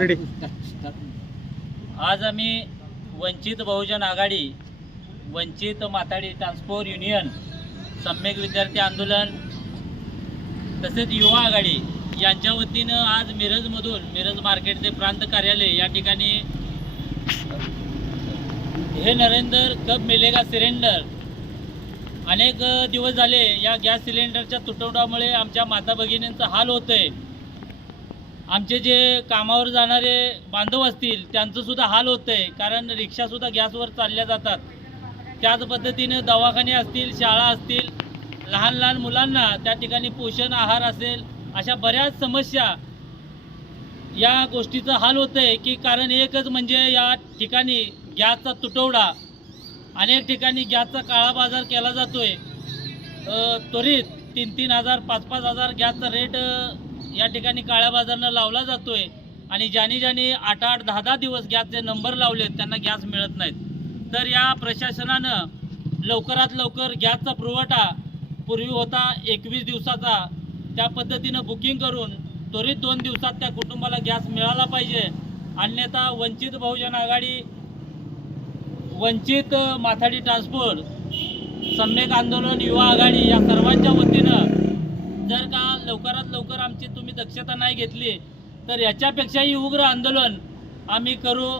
Ready. आज आम्ही वंचित बहुजन आघाडी, वंचित माथाडी transport union, सम्यक विद्यार्थी आंदोलन तसेच युवा आघाडी यांच्या वतीनं आज मिरज मार्केट ते प्रांत कार्यालय या ठिकाणी हे नरेंद्र कब मिलेगा सिलेंडर, अनेक दिवस झाले या गॅस सिलेंडरच्या तुटवड्यामुळे आमच्या माता भगिनींचा हाल होतोय. आमचे जे कामावर जाणारे बांधव असतील त्यांचंसुद्धा हाल होतं आहे, कारण रिक्षासुद्धा गॅसवर चालल्या जातात. त्याच पद्धतीने दवाखाने असतील, शाळा असतील, लहान लहान मुलांना त्या ठिकाणी पोषण आहार असेल, अशा बऱ्याच समस्या या गोष्टीचं हाल होतं आहे की कारण एकच म्हणजे या ठिकाणी गॅसचा तुटवडा. अनेक ठिकाणी गॅसचा काळा बाजार केला जातो आहे. त्वरित 3,000 5,000 गॅसचा रेट या ठिकाणी काळ्या बाजारानं लावला जातो आहे आणि ज्यांनी 8-8 10-10 दिवस गॅसचे नंबर लावलेत त्यांना गॅस मिळत नाहीत. तर या प्रशासनानं लवकरात लवकर गॅसचा पुरवठा पूर्वी होता 21 दिवसाचा, त्या पद्धतीनं बुकिंग करून त्वरित 2 दिवसात त्या कुटुंबाला गॅस मिळाला पाहिजे. अन्यथा वंचित बहुजन आघाडी, वंचित माथाडी ट्रान्सपोर्ट, सम्यक आंदोलन, युवा आघाडी या सर्वांच्या वतीनं जर का लवकरात लवकर आमची तुम्ही दक्षता नाही घेतली तर याच्यापेक्षाही उग्र आंदोलन आम्ही करू.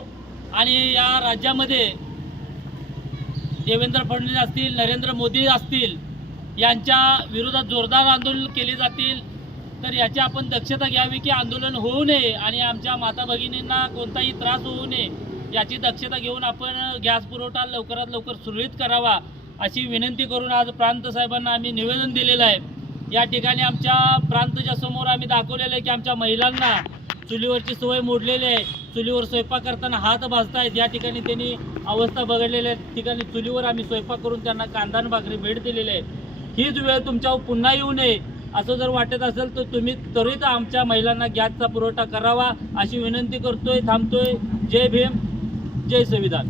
आणि या राज्यामध्ये देवेंद्र फडणवीस असतील, नरेंद्र मोदी असतील, यांच्या विरोधात जोरदार आंदोलन केले जातील. तर याची आपण दक्षता घ्यावी की आंदोलन होऊ नये आणि आमच्या माता भगिनींना कोणताही त्रास होऊ नये याची दक्षता घेऊन आपण गॅस पुरवठा लवकरात लवकर सुरळीत करावा अशी विनंती करून आज प्रांत साहेबांना आम्ही निवेदन दिलेलं आहे. या ठिकाणी आमच्या प्रांतच्या समोर आम्ही दाखवलेलं आहे की आमच्या महिलांना चुलीवरची सवय मोडलेली आहे. चुलीवर स्वयंपाक करताना हात भाजतायत. या ठिकाणी त्यांनी अवस्था बघडलेल्या ठिकाणी चुलीवर आम्ही स्वयंपाक करून त्यांना कांदा आणि भाकरी भेट दिलेली आहे. हीच वेळ तुमच्यावर पुन्हा येऊ नये असं जर वाटत असेल तर तुम्ही त्वरित आमच्या महिलांना गॅसचा पुरवठा करावा अशी विनंती करतोय. थांबतोय. जय भीम, जय संविधान.